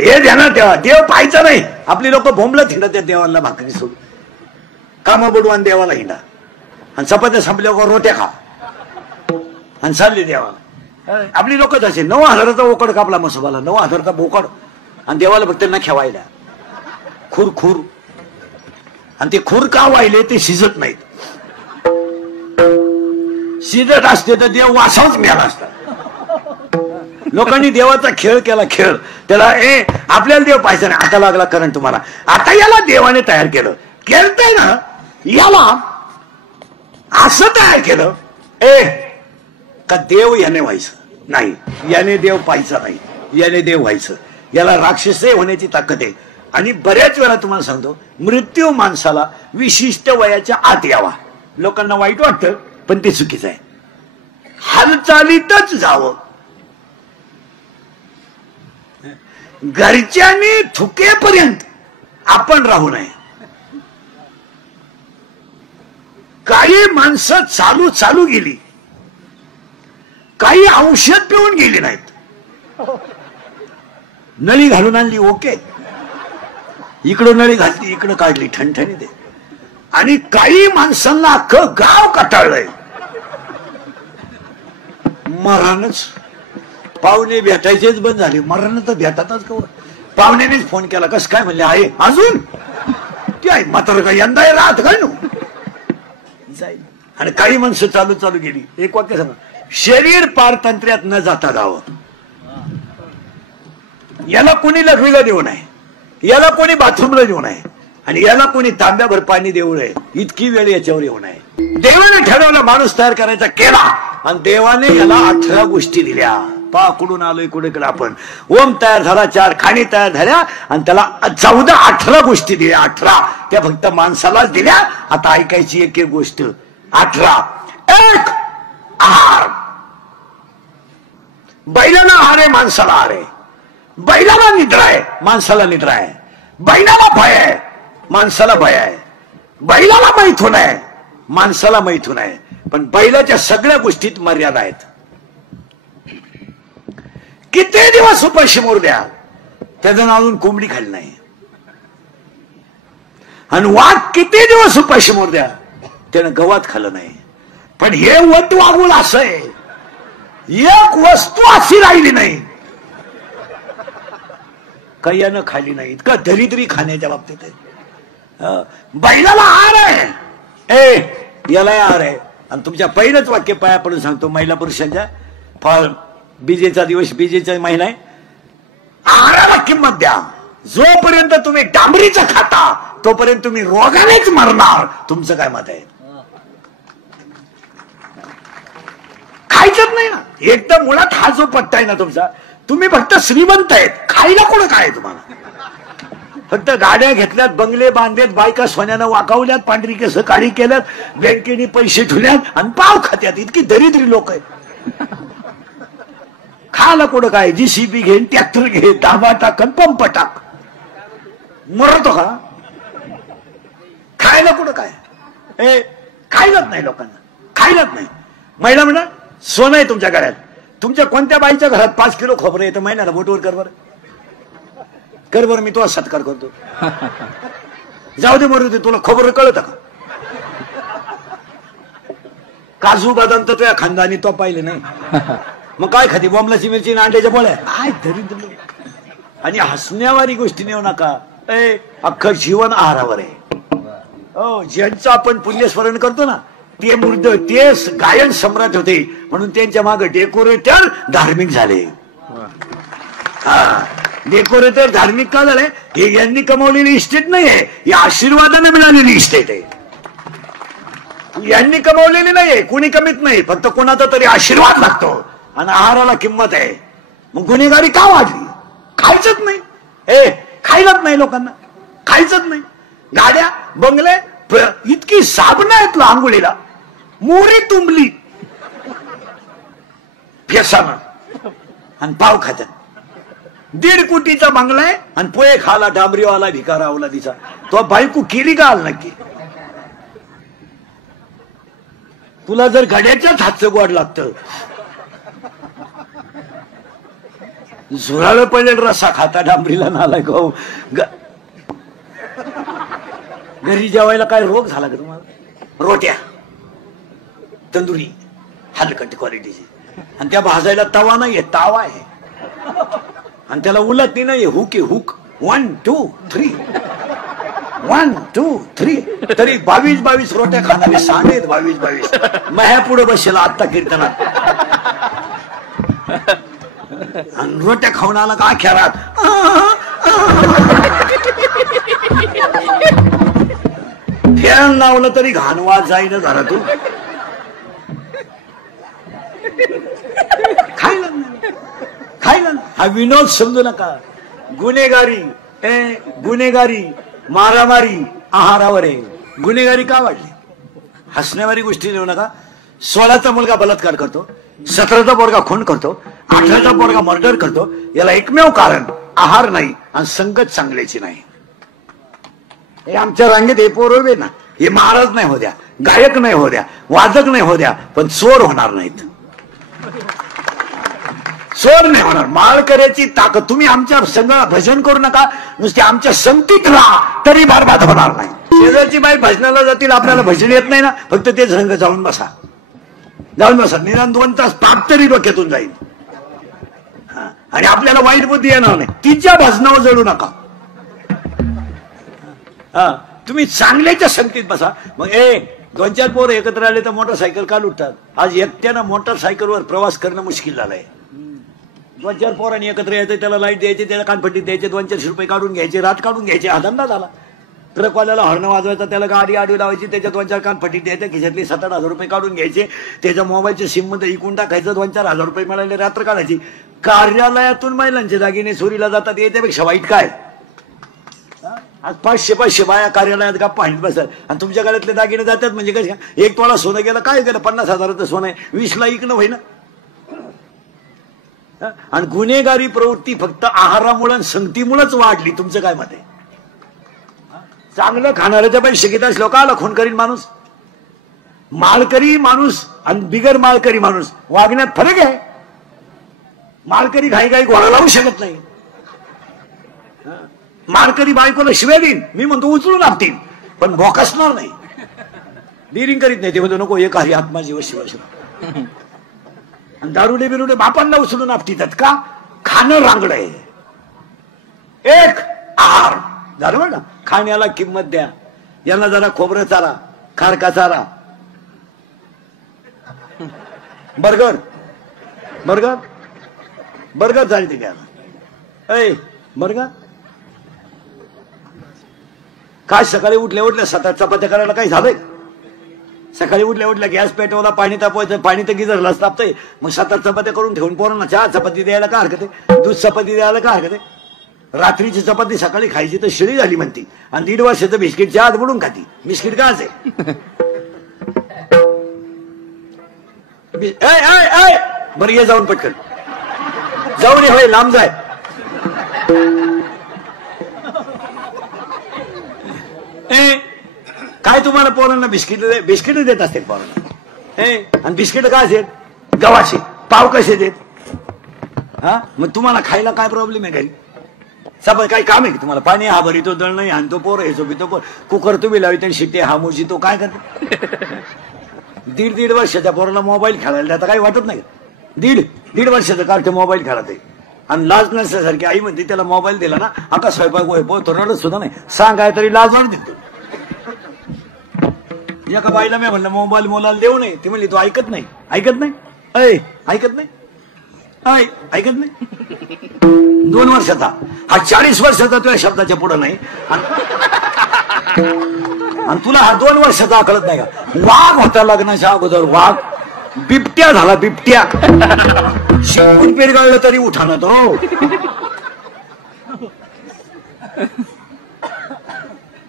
हे ध्यानात ठेवा, देव पाहायचा नाही. आपली लोक बोंबलं हिंडत त्या देवाला भाकरी सोडून, कामा बुडवान देवाला हिंडा आणि चपात्या संपल्यावर रोट्या खा आणि चालले देवाला. आपली लोक तसे 9,000चा बोकड कापला मसोबाला, 9,000चा बोकड, आणि देवाला फक्त न खेवायला खूर खूर. आणि ते खूर का वाहिले ते शिजत नाहीत. शिजत असते तर देव वासाच मिळाला असता. लोकांनी देवाचा खेळ केला, खेळ. त्याला आपल्याला देव पाहिजे नाही, आता लागला करंट तुम्हाला. आता याला देवाने तयार केलं, केलंय ना याला असं तयार केलं का देव याने व्हायचं नाही, याने देव पाहायचा नाही, याने देव व्हायचं. याला राक्षसही होण्याची ताकद आहे. आणि बऱ्याच वेळा तुम्हाला सांगतो, मृत्यू माणसाला विशिष्ट वयाच्या आत यावा. लोकांना वाईट वाटतं पण ते चुकीचं आहे. हालचालीतच जावं. घरच्यांनी थुकेपर्यंत आपण राहू नये. काही माणसं चालू चालू गेली, काही औषध पिऊन गेली नाहीत. नळी घालून आणली, ओके, इकडं नळी घातली, इकडं काढली, ठणठणी दे. आणि काही माणसांना अख्खं गाव कटाळलंय. मरणच, पाहुणे भेटायचेच बंद झाले. मरण तर भेटातच का. पाहुण्यानेच फोन केला, कस काय म्हणले आहे अजून ते आहे मात्र का यंदा राहत काय नो जाईल. आणि काही माणसं चालू चालू गेली. एक वाक्य सांगा, शरीर पारतंत्र्यात न जाता जावं. याला कोणी लघवीला देऊ नये, याला कोणी बाथरूमला देऊ नये, आणि याला कोणी तांब्याभर पाणी देऊ नये. इतकी वेळ याच्यावर येऊ नये. देवाने ठरवला माणूस तयार करायचा, केला. आणि देवाने याला 18 गोष्टी दिल्या. पा कुठून आलोय कुठेकडे आपण. ओम तयार झाला, 4 खाणी तयार झाल्या, आणि त्याला 18 गोष्टी दिल्या. 18 त्या फक्त माणसालाच दिल्या. आता ऐकायची एक एक गोष्ट. 18 एक आहार. बैलाला आहार आहे, माणसाला आहार आहे. बैलाला निद्रा आहे, माणसाला निद्रा आहे. बैलाला भय आहे, माणसाला भय आहे. बैलाला मैथून आहे, माणसाला मैथून आहे. पण बैलाच्या सगळ्या गोष्टीत मर्यादा आहेत. किती दिवस उपाशी मोर द्या, त्याचं अजून कोंबडी खाल्ली नाही. आणि वाघ किती दिवस उपाशी मोर द्या, त्यानं गवात खाल्लं नाही. पण हे वट वागूल असं आहे, एक वस्तू अशी राहिली नाही काही यानं खाली नाही. इतका दरिद्री खाण्याच्या बाबतीत आहे. बैलाला आहार आहे, याला आहार आहे. आणि तुमच्या पहिलंच वाक्य पाया पडून सांगतो, महिला पुरुषांच्या फार बीजेचा दिवस, बीजेचा महिना आहे. आहाराला किंमत द्या. जोपर्यंत तुम्ही डांबरीचं खाता तोपर्यंत तुम्ही रोगानेच मरणार. तुमचं काय मत आहे? खायचंच नाही ना. एक तर मुळात हा जो पट्टा आहे ना तुमचा, तुम्ही फक्त श्रीमंत आहेत, खायला कोण काय आहे तुम्हाला? फक्त गाड्या घेतल्यात, बंगले बांधलेत, बायका सोन्यानं वाकावल्यात, पांढरी केस काळी केल्यात, बँकेने पैसे ठेवल्यात आणि पाव खात्यात. इतकी दरिद्री लोक आहेत. खायला कोण काय? जीसीबी घेईन, ट्रॅक्टर घे, दाबा टाक, पंप टाक, मरतो का? खायला कुठं काय? खायलाच नाही लोकांना, खायलाच नाही. महिला म्हणा सोनं आहे तुमच्या घरात. तुमच्या कोणत्या बाईच्या घरात 5 किलो खोबरं येतं महिन्याला? बोटवर करवर कर बरं, मी तुला सत्कार करतो. जाऊ दे मरू दे, तुला खोबरं कळत का? काजू बदाम तर तुझ्या खानदानी तो पाहिले नाही. मग काय खाती? बॉम्बलाची मिरची, अंड्याच्या पोळ्या. काय दरिद्र. आणि हसण्यावारी गोष्टी नेऊ नका. अख्खं जीवन आहारावर आहे. हो, ज्यांचं आपण पुण्यस्मरण करतो ना, ते मूर्ध, ते गायन सम्राट होते म्हणून त्यांच्या मागे डेकोरेटर धार्मिक झाले. डेकोरेटर धार्मिक का झाले? हे यांनी कमावलेली इस्टेट नाही आहे, या आशीर्वादाने मिळालेली इस्टेट आहे. यांनी कमावलेली नाहीये, कुणी कमीत नाही, फक्त कोणाचा तरी आशीर्वाद लागतो. आणि आहाराला किंमत आहे. मग गुन्हेगारी का वाढली? खायचंच नाही. खायलाच नाही लोकांना, खायचंच नाही. गाड्या, बंगले, इतकी साबण आहेत आंघोळीला, मोरी तुंबली फेसानं आणि पाव खात्यात. 1.5 कोटीचा बंगला आहे आणि पोहे खाला डांबरीवाला भिकारावला दिसा. तो बायको केली का नक्की? तुला जर घड्याच्याच हातचं गोड लागतं झुराळ पडेल रस्सा खाता डांबरीला नालाय गो. घरी जेवायला काय रोग झाला का तुम्हाला? रोट्या तंदुरी हलकट क्वालिटीची, आणि त्या भाजायला तवा नाहीये, तावा आहे, आणि त्याला उलटणी नाहीये, हुक आहे हुक. 1 2 3 1 2 3 तरी 22 रोट्या खाणारे सांगेत 22. ह्या पुढे बसला आत्ता कीर्तनात, आणि रोट्या खाऊन आला का खेळात फॅन लावलं तरी घाणवाद जाईन घरातून. खायला हा विनोद समजू नका. गुन्हेगारी मारामारी आहारावर आहे. गुन्हेगारी का वाढली? हसण्यावारी गोष्टी लिहू नका. 16चा मुलगा बलात्कार करतो, 17चा पोरगा खून करतो, 18चा पोरगा मर्डर करतो. याला एकमेव कारण आहार नाही आणि संगत चांगल्याची नाही. हे आमच्या रांगेत हे पोरवे ना, हे महाराज नाही हो द्या, गायक नाही हो द्या, वादक नाही हो द्या, पण चोर होणार नाहीत. चोर नाही होणार. माळकऱ्याची ताकद. तुम्ही आमच्या संघ भजन करू नका, नुसते आमच्या संगतीत राहा तरी बरबाद होणार नाही. शेजारची बाई भजनाला जातील, आपल्याला भजन येत नाही ना, फक्त ते संघ जाऊन बसा. निदान 2 तास पाप तरी डोक्यातून जाईल, आणि आपल्याला वाईट बुद्धी येणार नाही. तिच्या भजनावर जळू नका. तुम्ही चांगल्याच्या संगतीत बसा. मग 2-4 पोरं एकत्र आले तर मोटरसायकल का लुटतात? आज एकट्यानं मोटरसायकलवर प्रवास करणं मुश्किल झालंय. 2-4 पोरांनी एकत्र यायचं, त्याला लाईट द्यायची, त्याला कानपट्टी द्यायचे, 200-400 रुपये काढून घ्यायचे, रात काढून घ्यायचे. हा धंदा झाला. ट्रकवाल्याला हॉर्न वाजवायचा, त्याला गाडी आडवी लावायची, त्याच्या 2-4 कानपट्टी द्यायच्या, खिशातली 7-8 हजार रुपये काढून घ्यायचे, त्याच्या मोबाईलच्या सिम मध्ये इकून टाकायचं, 2-4 हजार रुपये मिळाले, रात्र काढायची. कार्यालयातून महिलांच्या दागिने चोरीला जातात, याच्यापेक्षा वाईट काय? आज 500 बाया कार्यालयात गप्पा हाणत बसतात, आणि तुमच्या गळ्यातले दागिने जातात म्हणजे कशा? 1 तोळा सोनं गेलं, काय गेलं? 50 हजाराचं सोनं आहे, 20ला इकणं होईना. आणि गुन्हेगारी प्रवृत्ती फक्त आहारामुळे आणि संगतीमुळेच वाढली. तुमचं काय मत आहे? चांगलं खाणाऱ्याच्या पैसे घेत असलो काला खून करीन माणूस? माळकरी माणूस आणि बिगर माळकरी माणूस वागण्यात फरक आहे. माळकरी घाई घोडा लावू शकत नाही. माळकरी बायकोला शिव्या देईन, मी म्हणतो उचलून आपतील, पण भोकसणार नाही, डिरिंग करीत नाही. ते म्हणतो नको एक हरी आत्मा जीव शिव शिव. आणि दारुडे बिरुडे बापांना उचलून आपटीतात का? खाणं रांगड आहे. एक आहार झालं बघा. खाण्याला किंमत द्या. यांना जरा खोबरं चारा, खारका चारा, बर्गर बर्गर बर्गर चालते घ्यायला. बर्गर काय? सकाळी उठल्या 7-8 चपात्या करायला काही झालंय? सकाळी उठल्या गॅस पेटवला, पाणी तापवायचं, पाणी तर गिजरलाच तापतंय. मग 7-8 चपात्या करून ठेवून पोरांना 4 चपाती द्यायला का हरकत आहे? दूध चपाती द्यायला का हरकत आहे? रात्रीची चपाती सकाळी खायची तर शिळी झाली म्हणती, आणि 1.5 वर्षाचं बिस्किटच्या आत बुडून खाती. बिस्किट काच आहे? बरं ये जाऊन पटकन जाऊन ये, होय लांब जाय. काय तुम्हाला पोरांना बिस्किट देत असतील पोरांना? आणि बिस्किट काय असेल? गव्हाचे. पाव कसे देत? मग तुम्हाला खायला काय प्रॉब्लेम आहे घरी? चपाती काय काम आहे की तुम्हाला? पाणी हा भरितो, दळ नाही आणतो, पोर यायचो पितो, कुकर तुम्ही लावित आणि शिट्टे हा मोजी तो काय करते? 1.5 वर्षाच्या पोराला मोबाईल खेळायला आता काही वाटत नाही. 1.5 वर्षाचं कार्टे मोबाईल खेळत आहे, आणि लाज नसल्यासारखी आई म्हणते त्याला मोबाईल दिला ना आता स्वयंपाक तो रडत सुद्धा नाही. सांगाय तरी लाज वाढ देतो. एका बाईला मी म्हणलं मोबाईल मोलाला देऊ नये, ती म्हणली तू ऐकत नाही. ऐकत नाही 2 वर्षाचा हा 40 वर्षाचा तुझ्या शब्दाच्या पुढे नाही, आणि तुला हा 2 वर्षाचा कळत नाही का? वाघ होता लग्नाच्या अगोदर, वाघ बिबट्या झाला, बिबट्या. शिकून पेरगाळलं तरी उठाना तो.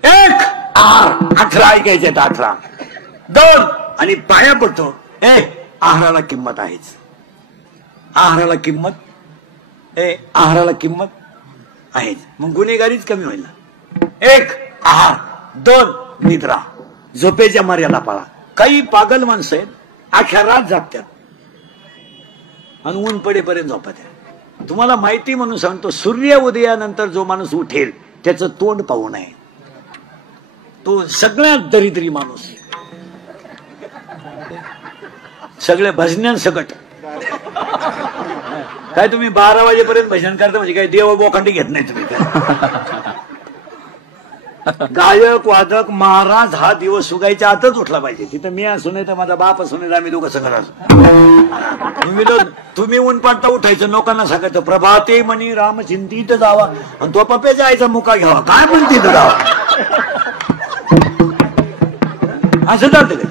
1 18 ऐकायचे 18 2 आणि पाया पडतो. आहाराला किंमत आहेच. आहाराला किंमत आहेच. मग गुन्हेगारीच कमी होईल. 1 आहार, 2 निद्रा. झोपेच्या मर्यादा पाळा. काही पागल माणसं आहेत अख्या रात जागतात आणि ऊन पडेपर्यंत झोपत. तुम्हाला माहिती म्हणून सांगतो, सूर्य उदयानंतर जो माणूस उठेल त्याचं तोंड पाहू नये. तो सगळ्यात दरिद्री माणूस, सगळे भजन्यांसकट. काय तुम्ही 12 वाजेपर्यंत भजन करता म्हणजे काय देव बोखंडी घेत नाही तुम्ही? गायक वादक महाराज हा दिवस सुगायच्या आतच उठला पाहिजे. तिथं मी असू नाही तर माझा बाप असू नाही, आम्ही दोघं सगळं असू. तुम्ही ऊन पाडता उठायचं, लोकांना सांगायचं प्रभाते म्हणी राम चिंतीत जावा, आणि तो पप्याच्या आईचा मुका घ्यावा. काय म्हणते तिथं जावा? असं चालतं का?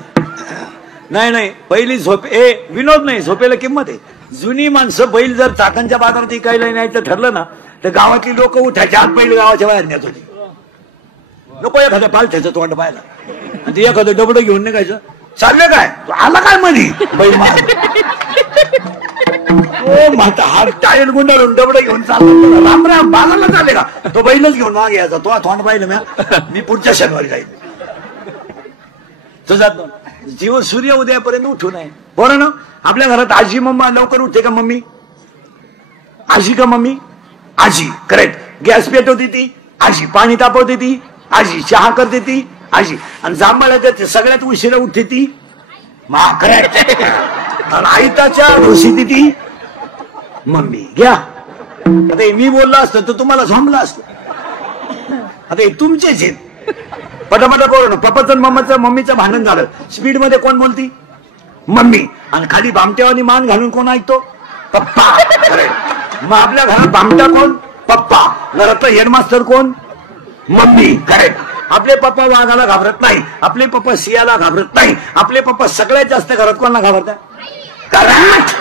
नाही, पहिली झोप विनोद नाही, झोपेला किंमत आहे. जुनी माणसं बैल जर चाकांच्या बाजारात इकायला न्यायचं ठरलं ना तर गावातली लोक उठायच्या आत बैल गावाच्या बाहेर नेत होती. नको एखाद्या पालथ्याचं तोंड पाहायला, आणि ते एखादं डबडं घेऊन निघायचं. चाललं काय तू आला काय मधी बैल म्हणता हा टायर गुंडाळून डबडं घेऊन चालला. राम राम बाजारला चालले का? तो बैलच घेऊन मागे यायचा. तो तोंड पाहिलं मी पुढच्या शनिवारी जाईल. तुझा जीवन सूर्य उदयापर्यंत उठू नये. बरं ना? आपल्या घरात आजी मम्मा लवकर उठते का? मम्मी आजी का? मम्मी आजी. करेक्ट. गॅस पेटवते ती आजी, पाणी तापवते ती आजी, चहा करते ती आजी, आणि जांभळाच्या सगळ्यात उशिरा उठते ती मा. करेक्ट. आईताच्या ढोशीती ती मम्मी. घ्या आता मी बोललो असतं तर तुम्हाला झोंबलं असतं. आता हे तुमचेच आहेत. पटापटा बोल ना. पप्पाचं मम्माचं मम्मीचं भांडण झालं, स्पीड मध्ये कोण बोलती? मम्मी. आणि खाली भामट्यावानी मान घालून कोण ऐकतो? पप्पा. मग आपल्या घरात भामटा कोण? पप्पा. घरातला हेडमास्टर कोण? मम्मी. करेक्ट. आपले पप्पा वाघाला घाबरत नाही, आपले पप्पा सियाला घाबरत नाही, आपले पप्पा सगळ्यात जास्त घरात कोणाला घाबरतात? करेक्ट.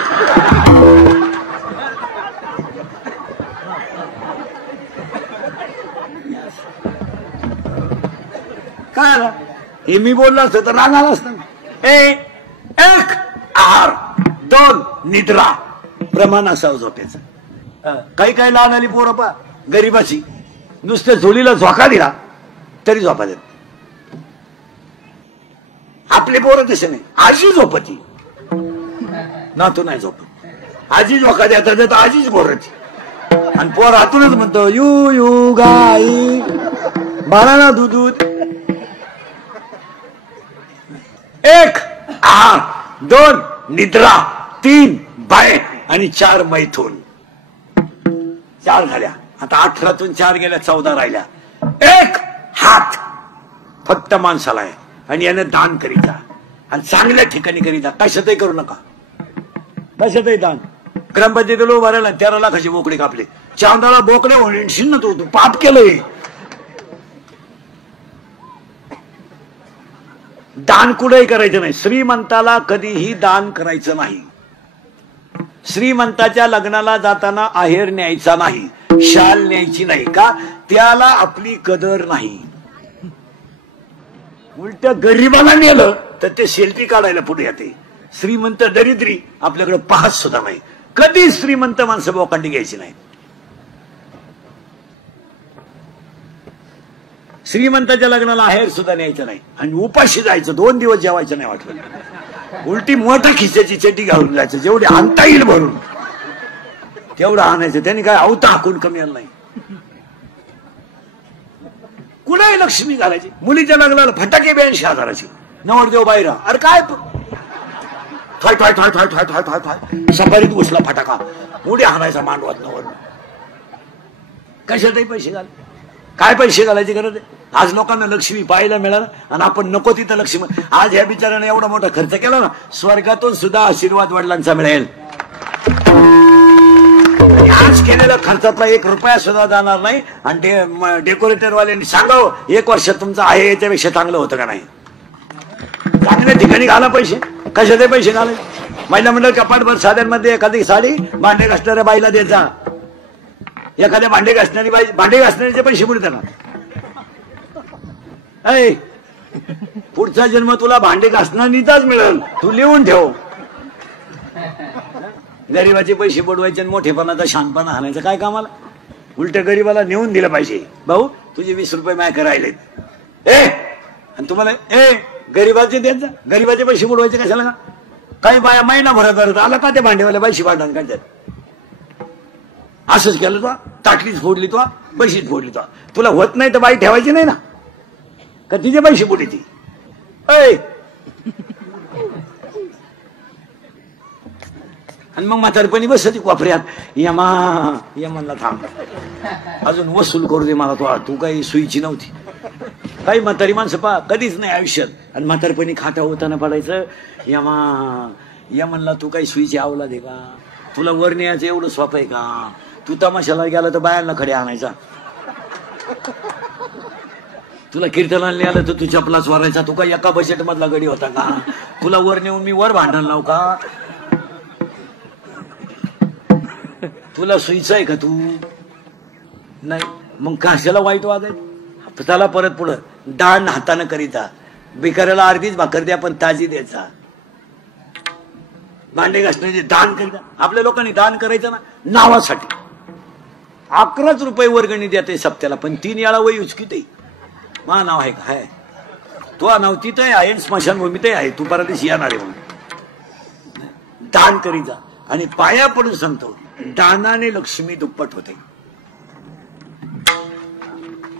काय आला? हे मी बोललो असतं तर राग आला असतं. 1 आहार, 2 निद्रा. प्रमाण असावं झोपेचं. काही काही लहान आली पोरं पा गरीबाची नुसत्या झोलीला झोका दिला तरी झोपा देत. आपले पोरं तसे नाही. आजी झोपती, नातू नाही झोपत. आजी झोका देता देता आजीच बोराची, आणि पोर हातूनच म्हणतो यू यू गाई बाळाला दूध दूध. 1 आहार, 2 निद्रा, 3 बाय आणि 4 मैथून. 4 झाल्या. आता 18तून 4 गेल्या, 14 राहिल्या. 1 हात फक्त माणसाला आहे, आणि यानं दान करीता, आणि चांगल्या ठिकाणी करीता. कशातही करू नका, कशातही दान. ग्रामपंचायतीला उभा राहिला 13 लाखाची बोकडे कापले. 14 बोकडे म्हणशील ना तू पाप केलंय. दान कुठेही करायचं नाही. श्रीमंताला कधीही दान करायचं नाही. श्रीमंताच्या लग्नाला जाताना आहेर न्यायचा नाही, शाल न्यायची नाही. का? त्याला आपली कदर नाही. उलट गरीबाला नेलं तर ते सेल्फी काढायला पुढे येते. श्रीमंत दरिद्री आपल्याकडे पाहत सुद्धा नाही. कधी श्रीमंत माणसं बोकांडी घ्यायची नाही. श्रीमंताच्या लग्नाला आहेर सुद्धा न्यायचं नाही, आणि उपाशी जायचं. 2 दिवस जेवायचं नाही वाटलं. उलटी मोठा खिशाची चड्डी घालून जायचं, जेवढे आणता येईल भरून तेवढं आणायचं. त्यांनी काय अवता हाकून कमी आलं नाही. कुणाही लक्ष्मी घालायची. मुलीच्या लग्नाला फटाके 82,000ची. नवरदेव बाहेर. अरे काय थाय थाय थाय थाय थाय थाय थाय थाय सफारीत घुसला फटाका. उडी हाणायचा मांडवात नवर. कशातही पैसे घाल. काय पैसे घालायची गरज आहे? आज लोकांना लक्ष्मी पाहायला मिळालं, आणि आपण नको तिथं लक्ष्मी. आज ह्या बिचाराने एवढा मोठा खर्च केला ना, स्वर्गातून सुद्धा आशीर्वाद वडिलांचा मिळेल. आज केलेल्या खर्चातला 1 रुपया सुद्धा जाणार नाही. आणि डेकोरेटर वाल्यांनी सांगावं 1 वर्ष तुमचं आहे याच्यापेक्षा चांगलं होतं का नाही. चांगल्या ठिकाणी घाला पैसे. कशाचे पैसे घाले? महिला मंडळ कपाटभर साड्यांमध्ये एखादी साडी भांडे घासणाऱ्या बाईला द्यायचा. एखाद्या भांडे घासणारी बाई भांडे घासणाऱ्याचे पैसे पुढे देणार. पुढचा जन्म तुला भांडे घासणारीचाच मिळेल. तू लिहून ठेव. गरीबाचे पैसे बुडवायचे आणि मोठेपणाचा शानपणा हाणायचं काय कामाला? उलट गरीबाला नेऊन दिलं पाहिजे. भाऊ तुझे 20 रुपये मायकर राहिलेत. आणि तुम्हाला गरीबाचे देत जा. गरीबाचे पैसे बुडवायचे कशाला का? काही बाया महिनाभरात आला का ते भांडेवाल्या बाईशी भांडण काढतात. असंच केलं तो, ताटलीच फोडली तो, पैशीच फोडली तो. तुला होत नाही तर बाई ठेवायची नाही ना का तिचे पैसे बुडी ती. आणि मग म्हातारपणी बसती कोपऱ्यात, यमनला थांब अजून वसूल करू दे मला, तू काही सुईची नव्हती. काही म्हातारी माणसं पहा कधीच नाही आयुष्यात, आणि म्हातारपणी खाटा होताना पडायचं, यमनला तू काही सुईची आवला दे का, तुला वर न्यायचं एवढं सोपं आहे का, तू तमाशाला गेला तर बायांना खडे आणायचा, तुला कीर्तनाला आलं तर तू चपला स्वारायचा, तू काय एका बजेट मधला गडी होता का, तुला वर नेऊन मी वर भांडण लावू का, तुला सुईचं आहे का तू नाही, मग कशाला वाईट वाद आहे. त्याला परत पुढं दान हातानं करीता, भिकाऱ्याला अर्धीच भाकर द्या पण ताजी द्यायचा, भांडे घासण्याचे दान करीता. आपल्या लोकांनी दान करायचं ना नावासाठी, 11 रुपये वर्गणी देते सप्त्याला, पण 3 वेळा वय उचकीत. मा नाव आहे का, तो नाव तिथं आहे, स्मशानभूमीतही आहे, तू परदेशी येणार आहे म्हणून दान करीता. आणि पाया पडून सांगतो, दानाने लक्ष्मी दुप्पट होते,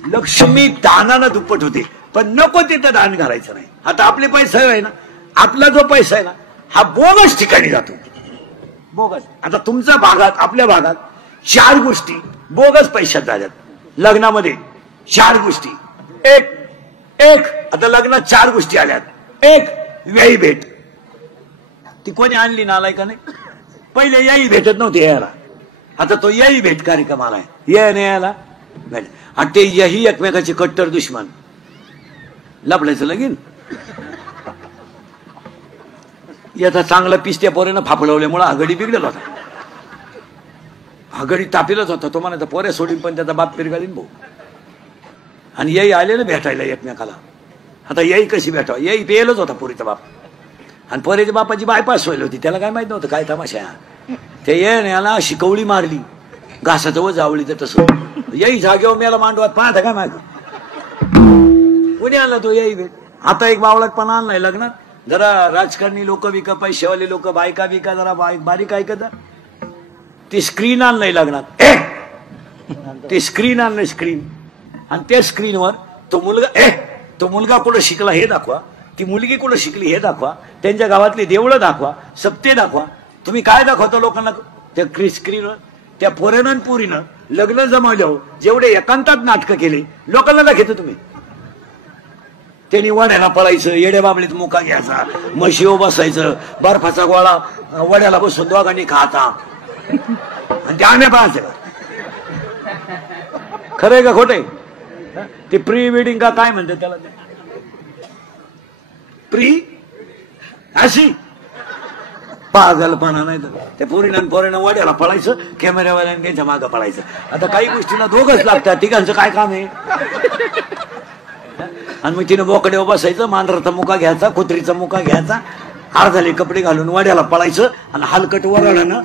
लक्ष्मी दानानं दुप्पट होते, पण नको तिथं दान घालायचं नाही. आता आपले पैसे आहे ना, आपला जो पैसा आहे ना हा बोगस ठिकाणी जातो, बोगस. आता तुमच्या भागात, आपल्या भागात 4 गोष्टी बोगस पैशात झाल्यात. लग्नामध्ये 4 गोष्टी, एक आता लग्नात 4 गोष्टी आल्यात. एक व्ययी भेट, ती कोणी आणली नालाय का नाही, पहिले याही भेटत नव्हती यायला, आता तो याही भेट कार्यक्रम आलाय, या नाही यायला भेट. आणि ते यही एकमेकाचे कट्टर दुश्मन, लपडायचं लगीन. याचा चांगला पिस्त्या पोरेनं फाफडवल्यामुळे आघाडी बिघडला होता, आघाडी तापेलच होता. तो म्हणायचा पोऱ्या सोडीन पण त्याचा बाप पिरगाळीन भाऊ. आणि याही आले ना भेटायला एकमेकाला. आता याही कशी भेटावं, याही पेलच होता पोरीचा बाप, आणि पोऱ्याच्या बापाची बायपास व्हायला होती, त्याला काय माहित नव्हतं काय तमाशा. ते याला शिकवली मारली घासाचं व जावळीचं, तसं याही जागेवर मेला मांडवात पाहता काय माग कोणी आणला तो याही भेट. आता एक बावळात पण आणलाय लग्नात, जरा राजकारणी लोक बिका, पैसेवाले लोक, बायका बिका जरा बारीक ऐकत, ते स्क्रीन आणलंय लग्नात, ते स्क्रीन आणलंय स्क्रीन. आणि त्या स्क्रीनवर तो मुलगा कुठं शिकला हे दाखवा, ती मुलगी कुठं शिकली हे दाखवा, त्यांच्या गावातली देवळं दाखवा, सप्ते दाखवा. तुम्ही काय दाखवता लोकांना त्या स्क्रीनवर. त्या पोऱ्यानं पुरीनं लग्न जमवलं, जेवढे एकांतात नाटकं केले लोकांना दाखवतो तुम्ही. त्यांनी वड्याला पळायचं, येड्या बाबळीत मुका घ्यायचा, म्हशीवर बसायचं, बर्फाचा गोळा वड्याला बसून दोघांनी खाता, आणि ते आम्ही पाहायचं का, खरंय का खोटंय. ते प्री वेडिंग का काय म्हणतात त्याला, प्री अशी पागलपणा नाही तर. ते पोरीनं वड्याला पळायचं, कॅमेऱ्यावाल्याने त्यांच्या मागं पळायचं. आता काही गोष्टीला दोघंच लागतात, तिघांचं काय काम आहे. आणि मग तिनं बोकड्यावर बसायचं, मांजराचा मुका घ्यायचा, कुत्रीचा मुका घ्यायचा, अर्धाले कपडे घालून वड्याला पळायचं, आणि हलकट वरणानं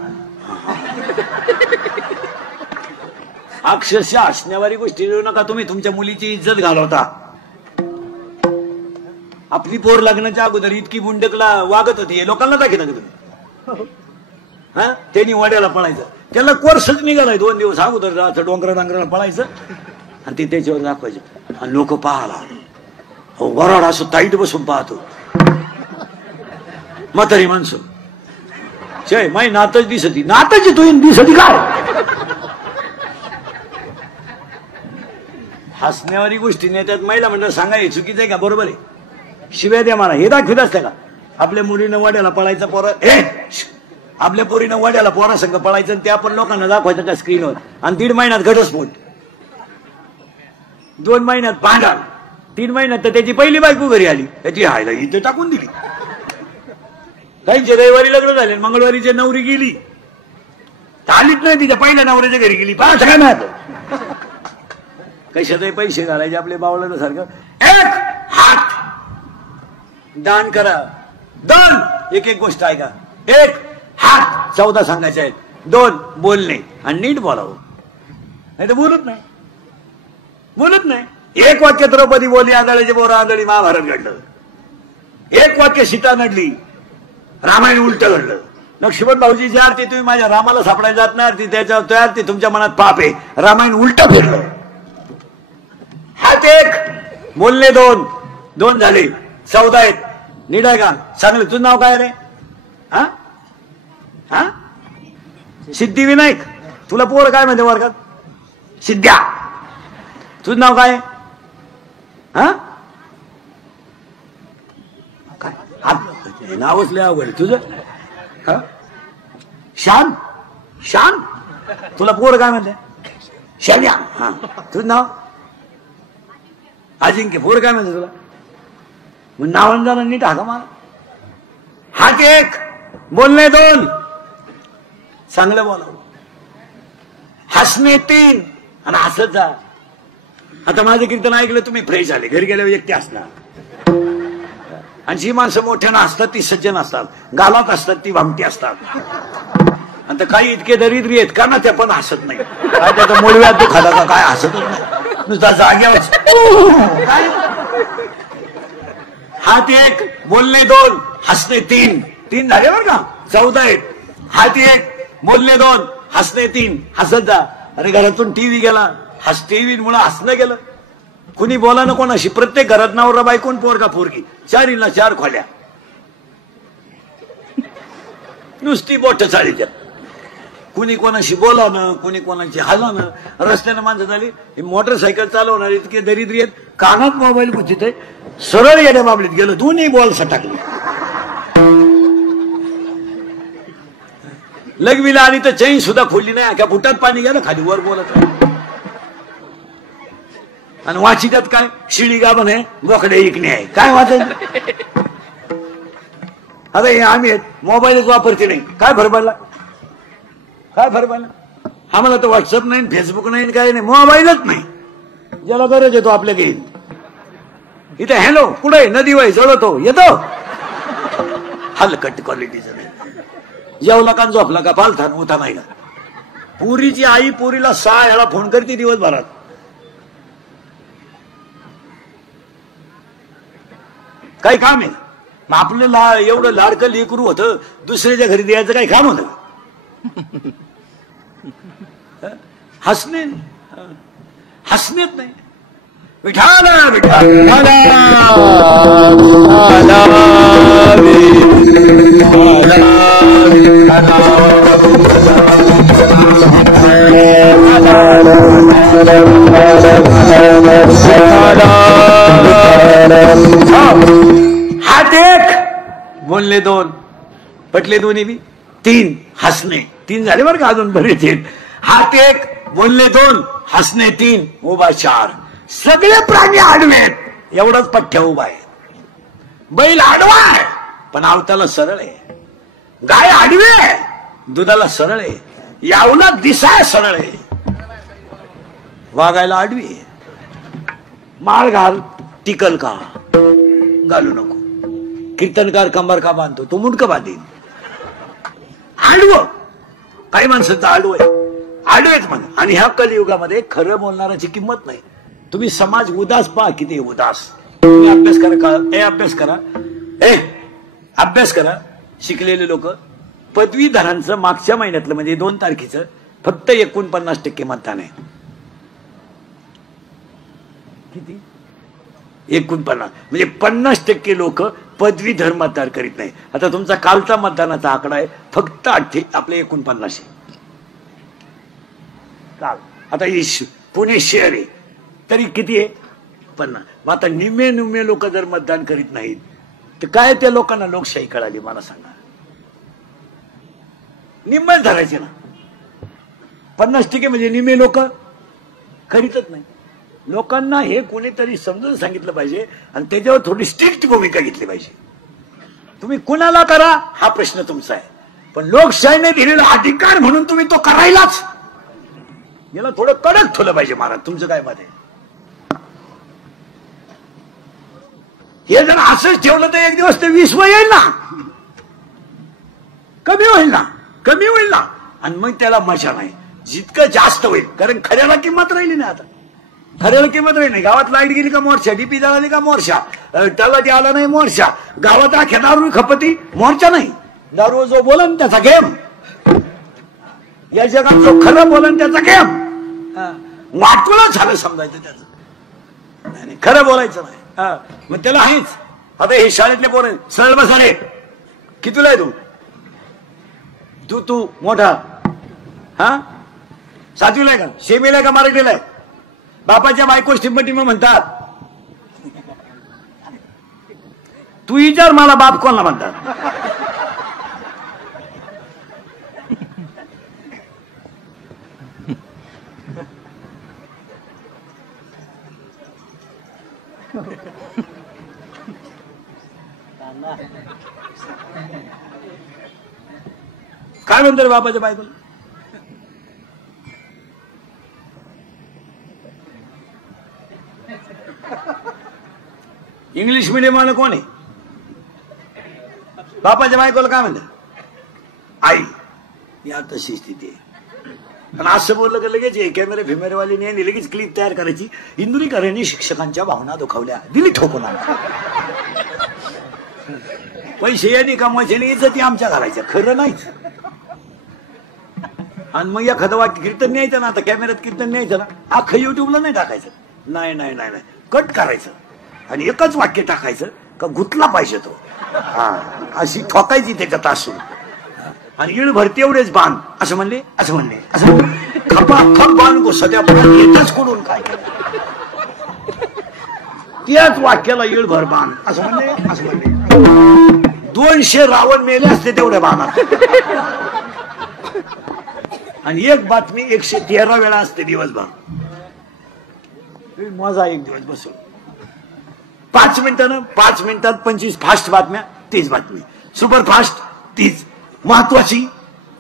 अक्षरशः हसण्यावारी गोष्टी देऊ नका तुम्ही. तुमच्या मुलीची इज्जत घालवता. आपली पोर लग्नाच्या अगोदर इतकी बुंडकला वागत होती, हे लोकांना दाखवता का तुम्ही. हा, त्यांनी वड्याला पळायचं, त्याला कोर्सच निघालाय 2 दिवस अगोदर जायचं, डोंगराला पळायचं, आणि ते त्याच्यावर दाखवायचं. आणि लोक पाहाला, वराड असं ताईट बसून पाहतो. म्हातारी माणसं, जय माई नातच दिसती, नातच तू दिसती काय. हसण्यावारी गोष्टी नाही त्यात महिला मंडळ सांगा हे चुकीचं आहे का, बरोबर आहे. शिव्या द्या मला, हे दाखवत असते का. आपल्या मुलीनं वड्याला पळायचं, आपल्या पोरीनं वड्याला पोरा संघ पळायचं, आणि ते आपण लोकांना दाखवायचं का स्क्रीनवर. आणि 1.5 महिन्यात घटस्फोट, 2 महिन्यात भांडण, 3 महिन्यात तर त्याची पहिली बायको घरी आली, त्याची हायला इथे टाकून दिली. काहींचे रविवारी लग्न झाले, मंगळवारीची नवरी गेली, आलीच नाही, तिच्या पहिल्या नवऱ्याच्या घरी गेली. पाहत काय नाही कशातही पैसे घालायचे आपले बावळं सारखं. 1 हात दान करा, 2 एक गोष्ट ऐका. 1 हात 14 सांगायचे आहेत, 2 बोलणे, आणि नीट बोलावं, नाही तर बोलत नाही. 1 वाक्य द्रौपदी बोलली, आंधळीचे बोरा आंधळी, महाभारत घडलं. 1 वाक्य सीता नडली, रामायण उलट घडलं. लक्ष्मण भाऊजीची आरती तुम्ही माझ्या रामाला सापडायला जात नाही आरती त्याच्यावर तो आरती तुमच्या मनात पाप आहे. रामायण उलट फिरलं. हात एक बोलले दोन, दोन झाले 14 आहेत. नीट आहे का? चांगलं. तुझं नाव काय रे? हा हा सिद्धिविनायक. तुला पोर काय म्हणते वर्गात? सिद्ध्या. तुझं नाव काय? हा काय नावच लय अवघड तुझं. हा शान. शान. तुला पोर काय म्हणते? शान्या. हा तुझं नाव? अजिंक्य. पोर काय म्हणते तुला? मग नावान जाणं नीट हाका मला. हात एक बोलणे दोन. चांगलं बोला. हसणे 3 आणि हसत जा. आता माझं कीर्तन ऐकलं तुम्ही फ्रेश झाले. घरी गेल्यावर एकटे असणार. आणि जी माणसं मोठ्यानं असतात ती सज्जन असतात. गालात असतात ती भामटी असतात. आणि काही इतके दरिद्री आहेत का ना त्या पण हसत नाही. काय त्याचा मूळव्याध तो खाला का काय हसतच नाही. नुसता जाग्यावर. हात एक बोलणे दोन हसणे 3. 3 झाले बरं का? 14 आहेत. हात एक बोलणे दोन हसणे 3. हसत जा. अरे घरातून टीव्ही गेला. टीव्ही मुळे हसणं गेलं. कुणी बोला ना कोणाशी. प्रत्येक घरात नवरा बायकोन पोरगा पोरगी 4 4 खोल्या. नुसती बोट चाळीच्या. कुणी कोणाशी बोलावं कुणी कोणाशी हलावं. रस्त्यानं माणसं झाली. मोटरसायकल चालवणार इतके दरिद्री आहेत. कानात मोबाईल गुंतीत आहे. सरळ येण्या बाबलीत गेलं. दोन्ही बॉल सटाकले. लगविला आणि तर चैन सुद्धा खोलली नाही. का बुटात पाणी गेलं खाली वर बोलत. आणि वाचितात काय? शिळी गाभण आहे बोकडे इकणे आहे. काय वाचायचं? आता हे आम्ही मोबाईलच वापरते नाही. काय फरक पडला? काय फरक पडला? आम्हाला तर व्हॉट्सअप नाही फेसबुक नाही काय नाही. मोबाईलच नाही. ज्याला गरज येतो आपल्या घेईन. इथे हॅलो कुठे नदी वय जळतो येतो. हलकट क्वालिटीचं नाही. जेवला का झोपला का पालथा होता नाही का? पुरीची आई पुरीला 6 वेळा फोन करते दिवसभरात. काही काम आहे? मग आपलं एवढं लाडकं लेकरू होतं दुसऱ्याच्या घरी द्यायचं काही काम होतं? हसणे हसणेच नाही. विठाला विठाला हात एक बोलले दोन पटले दोन्ही बी. 3 हसणे 3 झाले बरं का? अजून बरेच आहेत. हात एक बोलले दोन हसणे 3 उभा 4. सगळे प्राणी आडवे आहेत. एवढाच पठ्ठ्या उभा आहे. बैल आडवा आहे पण आवताला सरळ आहे. गाय आडवी आहे दुधाला सरळ आहे. यावला दिसाय सरळ आहे. वागायला आडवी आहे. माळ घाल टिकल का? घालू नको. कीर्तनकार कंबर का बांधतो? तो मुंडक बांधीन. आडवं. काही माणसाचं आडवं आहे. आडवेच म्हण. आणि ह्या कलियुगामध्ये खरं बोलणाराची किंमत नाही. तुम्ही समाज उदास पहा किती उदास. तुम्ही अभ्यास करा का? अभ्यास करा. अभ्यास करा. शिकलेले लोक पदवीधरांचं मागच्या महिन्यातलं म्हणजे 2 तारखेचं फक्त 49% मतदान आहे. किती? 49 म्हणजे 50% लोक पदवीधर मतदान करीत नाही. आता तुमचा कालचा मतदानाचा आकडा आहे फक्त आपले 49. काल आता पुणे शहर आहे तरी किती आहे? 50. मग आता निम्मे लोक जर मतदान करीत नाहीत तर काय त्या लोकांना लोकशाही कळाली मला सांगा? निम्मेच धरायचे ना. 50% म्हणजे निम्मे लोक करीतच नाही. लोकांना हे कोणीतरी समजून सांगितलं पाहिजे आणि त्याच्यावर थोडी स्ट्रिक्ट भूमिका घेतली पाहिजे. तुम्ही कुणाला करा हा प्रश्न तुमचा आहे पण लोकशाहीने दिलेला अधिकार म्हणून तुम्ही तो करायलाच. याला थोडं कडक ठेवलं पाहिजे. महाराज तुमचं काय मत आहे? हे जर असंच ठेवलं तर एक दिवस ते 20 येईल ना. कमी होईल ना. कमी होईल ना. आणि मग त्याला मजा नाही. जितकं जास्त होईल कारण खऱ्याला किंमत राहिली नाही. आता खऱ्याला किंमत राहिली नाही. गावात लाईट गेली का मोर्चा. डीपी जळाली का मोर्चा. त्याला आला नाही मोर्चा. गावात अख्या दारू खपती मोर्चा नाही. दारू जो बोलन त्याचा गेम, या जगात जो खरं बोलन त्याचा गेम. वाटलं झालं समजायचं त्याचं, नाही खरं बोलायचं नाही. मग त्याला आहेच. आता हे शाळेतले पोरं सरळ बसा रे, कितीला आहे तू? तू मोठा, हा सातवीला आहे का, सेमीला आहे का, मराठीला आहे? बापाच्या बायको टिंब म्हणतात. तू विचार मला बाप कोणाला म्हणतात? काय म्हणतो रे बापाच्या बायकोला? इंग्लिश मीडियम वाला कोण आहे? बापाच्या बायकोला काय म्हणतात? आई. या तशी स्थिती आहे. आणि असं बोललं की लगेच कॅमेरे फिमेरेवाली नाही, लगेच क्लिप तयार करायची. इंदुरीकरांनी शिक्षकांच्या भावना दुखावल्या, दिली ठोकून. पैसे यांनी कमवायचे नाही, इज्जती आमच्या घालायच्या, खरं नाहीच. आणि मग एखादं वाक्य कीर्तन न्यायचं ना, आता कॅमेऱ्यात कीर्तन न्यायचं ना, अख्खं युट्यूबला नाही टाकायचं. नाही नाही नाही नाही, कट करायचं आणि एकच वाक्य टाकायचं का गुतला पाहिजे तो. हा, अशी ठोकायची त्याच्यात असून. आणि इळ भरती एवढेच बाण, असं म्हणले असं म्हणले असं म्हणले, खपाखप बाण गो सध्या येतच कोडून काय त्याच वाक्याला इळ भर बाण, असं म्हणले असं म्हणले. 200 रावण मेले असते तेवढ्या बाणात. आणि एक बातमी 113 वेळा असते दिवसभर. मजा एक दिवस बसून 5 मिनिटानं, 5 मिनिटात 25 फास्ट बातम्या, 30 बातमी, सुपर फास्ट 30, महत्वाची